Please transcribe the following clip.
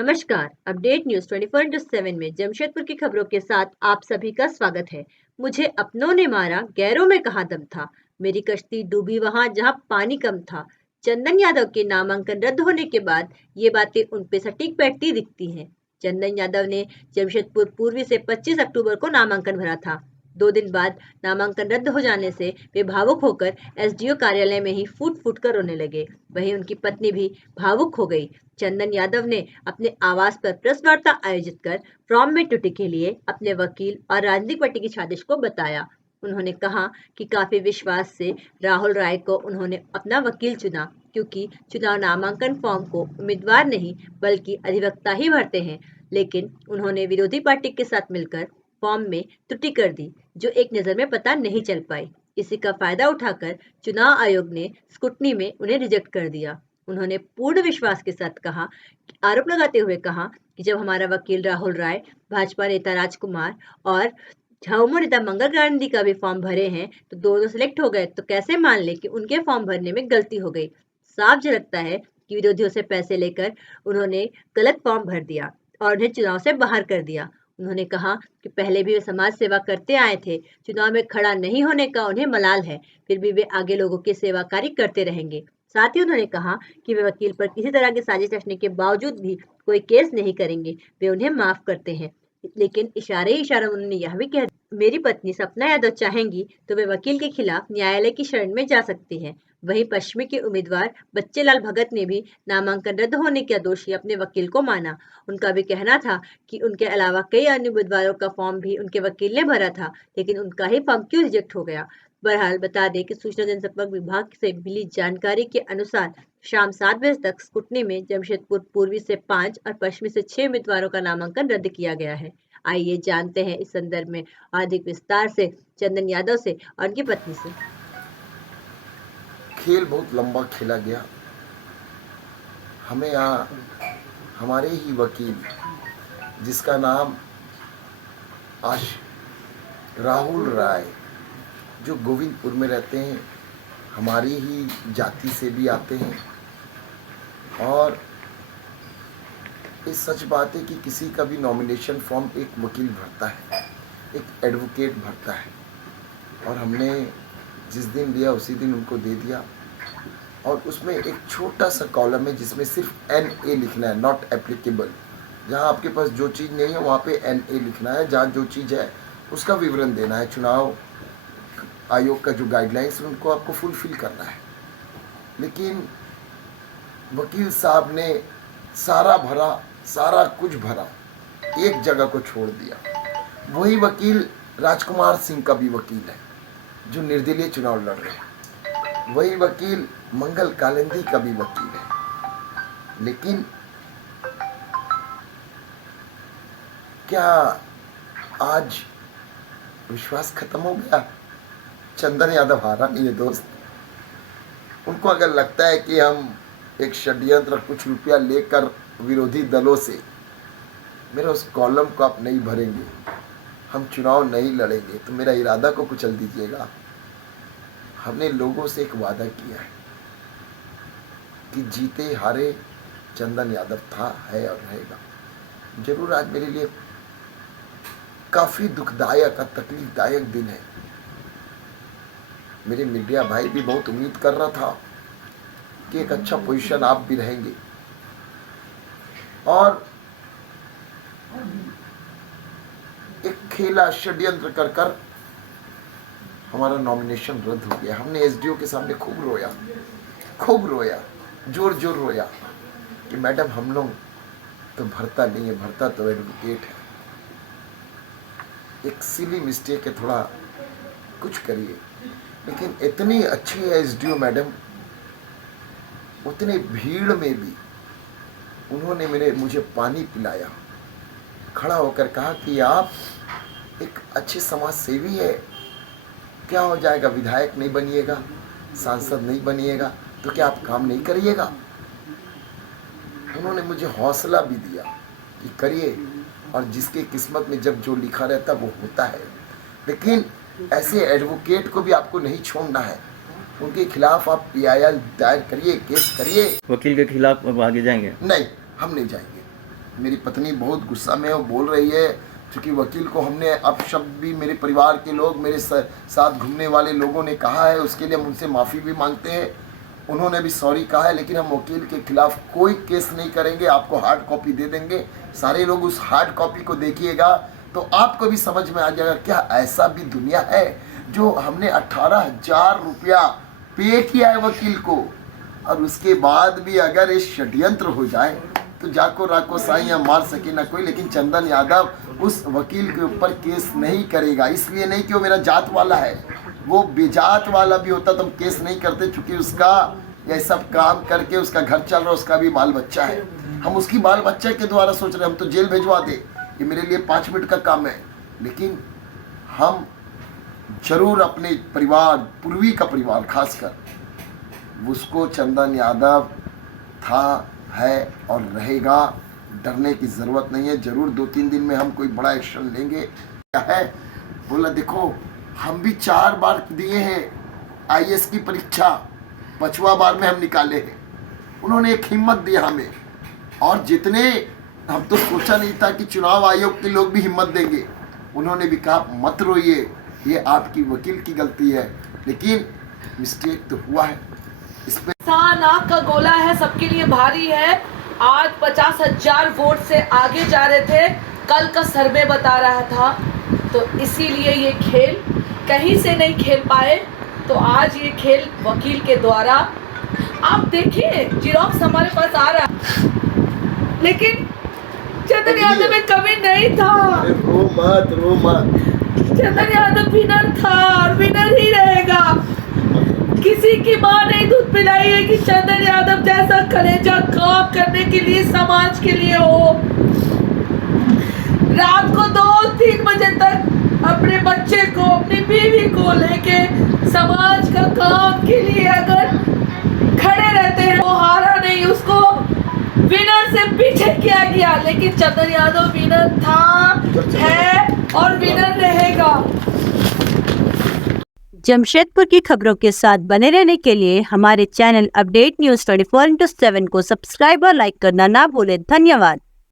नमस्कार। Update news 24/7 में जमशेदपुर की खबरों के साथ आप सभी का स्वागत है। मुझे अपनों ने मारा, गैरों में कहाँ दम था। मेरी कश्ती डूबी वहां जहां पानी कम था। चंदन यादव के नामांकन रद्द होने के बाद ये बातें उन पे सटीक बैठती दिखती हैं। चंदन यादव ने जमशेदपुर पूर्वी से 25 अक्टूबर को नामांकन भरा था। 2 दिन बाद नामांकन रद्द हो जाने से वे भावुक होकर एसडीओ कार्यालय में ही फूट फूट कर रोने लगे। वहीं उनकी पत्नी भी भावुक हो गई। चंदन यादव ने अपने आवास पर प्रेस वार्ता आयोजित कर फॉर्म में त्रुटि के लिए अपने वकील और राजनीतिक पार्टी की साजिश को बताया। उन्होंने कहा कि काफी विश्वास से राहुल राय को उन्होंने अपना वकील चुना, क्योंकि चुनाव नामांकन फॉर्म को उम्मीदवार नहीं बल्कि अधिवक्ता ही भरते हैं। लेकिन उन्होंने विरोधी पार्टी के साथ मिलकर फॉर्म में त्रुटि कर दी, जो एक नजर में पता नहीं चल पाई। इसी का फायदा उठाकर चुनाव आयोग ने स्क्रूटनी में उन्हें रिजेक्ट कर दिया। उन्होंने पूर्ण विश्वास के साथ आरोप लगाते हुए कहा कि जब हमारा वकील राहुल राय, भाजपा नेता राजकुमार और झामुमो नेता मंगल गांधी का भी फॉर्म भरे हैं, तो दोनों सिलेक्ट हो गए, तो कैसे मान ले कि उनके फॉर्म भरने में गलती हो गई। साफ झलकता है कि विरोधियों से पैसे लेकर उन्होंने गलत फॉर्म भर दिया और उन्हें चुनाव से बाहर कर दिया। उन्होंने कहा कि पहले भी वे समाज सेवा करते आए थे, चुनाव में खड़ा नहीं होने का उन्हें मलाल है, फिर भी वे आगे लोगों की सेवा कार्य करते रहेंगे। साथ ही उन्होंने कहा कि वे वकील पर किसी तरह की साजिश रचने के बावजूद भी कोई केस नहीं करेंगे, वे उन्हें माफ करते हैं। लेकिन इशारे में उन्होंने यह भी कह दिया, मेरी पत्नी सपना यादव चाहेंगी तो वे वकील के खिलाफ न्यायालय की शरण में जा सकती हैं। वहीं पश्चिमी के उम्मीदवार बच्चेलाल भगत ने भी नामांकन रद्द होने का दोषी अपने वकील को माना। उनका भी कहना था कि उनके अलावा कई अन्य उम्मीदवारों का फॉर्म भी उनके वकील ने भरा था, लेकिन उनका ही फॉर्म क्यों रिजेक्ट हो गया। बहरहाल बता दें कि सूचना जनसंपर्क विभाग से मिली जानकारी के अनुसार शाम 7 बजे तक स्क्रूटनी में जमशेदपुर पूर्वी से 5 और पश्चिमी से 6 उम्मीदवारों का नामांकन रद्द किया गया है। आइए जानते हैं इस संदर्भ में अधिक विस्तार से चंदन यादव से और उनकी पत्नी से। खेल बहुत लंबा खेला गया। हमें यहाँ हमारे ही वकील, जिसका नाम आज राहुल राय, जो गोविंदपुर में रहते हैं, हमारी ही जाति से भी आते हैं। और ये सच बात है कि किसी का भी नॉमिनेशन फॉर्म एक वकील भरता है, एक एडवोकेट भरता है। और हमने जिस दिन लिया उसी दिन उनको दे दिया। और उसमें एक छोटा सा कॉलम है जिसमें सिर्फ NA लिखना है, नॉट एप्लीकेबल। जहाँ आपके पास जो चीज़ नहीं है वहाँ पे NA लिखना है, जहाँ जो चीज़ है उसका विवरण देना है। चुनाव आयोग का जो गाइडलाइंस है उनको आपको फुलफिल करना है। लेकिन वकील साहब ने सारा भरा, सारा कुछ भरा, एक जगह को छोड़ दिया। वही वकील राजकुमार सिंह का भी वकील है जो निर्दलीय चुनाव लड़ रहे हैं। वही वकील मंगल कालिंदी का भी वकील है। लेकिन क्या आज विश्वास खत्म हो गया? चंदन यादव हारा नहीं है दोस्त। उनको अगर लगता है कि हम एक षड्यंत्र, कुछ रुपया लेकर विरोधी दलों से मेरा उस कॉलम को आप नहीं भरेंगे, हम चुनाव नहीं लड़ेंगे, तो मेरा इरादा को कुचल दीजिएगा। हमने लोगों से एक वादा किया है कि जीते हारे चंदन यादव था, है और रहेगा। जरूर आज मेरे लिए काफ़ी दुखदायक और तकलीफदायक दिन है। मेरे मीडिया भाई भी बहुत उम्मीद कर रहा था कि एक अच्छा पोजीशन आप भी रहेंगे। और एक खेला षड्यंत्र कर कर हमारा नॉमिनेशन रद्द हो गया। हमने एसडीओ के सामने खूब रोया, जोर जोर रोया कि मैडम हम लोग तो भरता नहीं है, भरता तो एडवोकेट है। एक सिली मिस्टेक है, थोड़ा कुछ करिए। लेकिन इतनी अच्छी है एसडीओ मैडम, उतने भीड़ में भी उन्होंने मुझे पानी पिलाया, खड़ा होकर कहा कि आप एक अच्छे समाज सेवी है, क्या हो जाएगा, विधायक नहीं बनिएगा, सांसद नहीं बनिएगा तो क्या आप काम नहीं करिएगा? उन्होंने मुझे हौसला भी दिया कि करिए, और जिसके किस्मत में जब जो लिखा रहता वो होता है। लेकिन ऐसे एडवोकेट को भी आपको नहीं छोड़ना है, उनके खिलाफ आप PIL दायर करिए, केस करिए। वकील के खिलाफ अब आगे जाएंगे? नहीं, हम नहीं जाएंगे। मेरी पत्नी बहुत गुस्सा में है, वो बोल रही है क्योंकि वकील को हमने अपशब्द भी मेरे परिवार के लोग, मेरे साथ घूमने वाले लोगों ने कहा है, उसके लिए हम उनसे माफ़ी भी मांगते हैं। उन्होंने भी सॉरी कहा है, लेकिन हम वकील के खिलाफ कोई केस नहीं करेंगे। आपको हार्ड कॉपी दे देंगे, सारे लोग उस हार्ड कॉपी को देखिएगा तो आपको भी समझ में आ जाएगा क्या ऐसा भी दुनिया है जो हमने 18,000 रुपया पे किया है वकील को, और उसके बाद भी अगर ये षड्यंत्र हो जाए तो जाको राको साइयाँ मार सके ना कोई। लेकिन चंदन यादव उस वकील के ऊपर केस नहीं करेगा, इसलिए नहीं कि वो मेरा जात वाला है, वो बेजात वाला भी होता तो हम केस नहीं करते, चूँकि उसका यह सब काम करके उसका घर चल रहा, उसका भी बाल बच्चा है। हम उसकी बाल बच्चे के द्वारा सोच रहे हैं हम तो जेल भिजवा दे, ये मेरे लिए 5 मिनट का काम है। लेकिन हम जरूर अपने परिवार, पूर्वी का परिवार खासकर, उसको चंदन यादव था, है और रहेगा, डरने की ज़रूरत नहीं है। ज़रूर 2-3 दिन में हम कोई बड़ा एक्शन लेंगे। क्या है बोला, देखो हम भी 4 बार दिए हैं IAS की परीक्षा, 5वां बार में हम निकाले हैं। उन्होंने एक हिम्मत दिया हमें, और जितने हम तो सोचा नहीं था कि चुनाव आयोग के लोग भी हिम्मत देंगे। उन्होंने भी कहा मत रोइए, ये आपकी वकील की गलती है, लेकिन मिस्टेक तो हुआ है। इसमें नाक का गोला है, सबके लिए भारी है। आज 50,000 वोट से आगे जा रहे थे, कल का सर्वे बता रहा था, तो इसीलिए ये खेल कहीं से नहीं खेल पाए। तो आज ये खेल वकील के द्वारा, आप देखिए जिरोक्स हमारे पास आ रहा है, लेकिन चंदन यादव में कमी नहीं था। रो मत। चंदन यादव विनर था और विनर ही रहेगा। किसी की माँ नहीं दूध पिलाई है कि चंदन यादव जैसा कलेजा काम करने के लिए, समाज के लिए हो। रात को 2-3 बजे तक अपने बच्चे को, अपनी बीवी को लेके समाज का काम के लिए अगर खड़े रहते हैं, वो हारा नहीं, उसको विनर से पीछे किया गया। लेकिन चंदन यादव विनर था, है और विनर रहेगा। जमशेदपुर की खबरों के साथ बने रहने के लिए हमारे चैनल अपडेट न्यूज़ 24/7 को सब्सक्राइब और लाइक करना ना भूलें। धन्यवाद।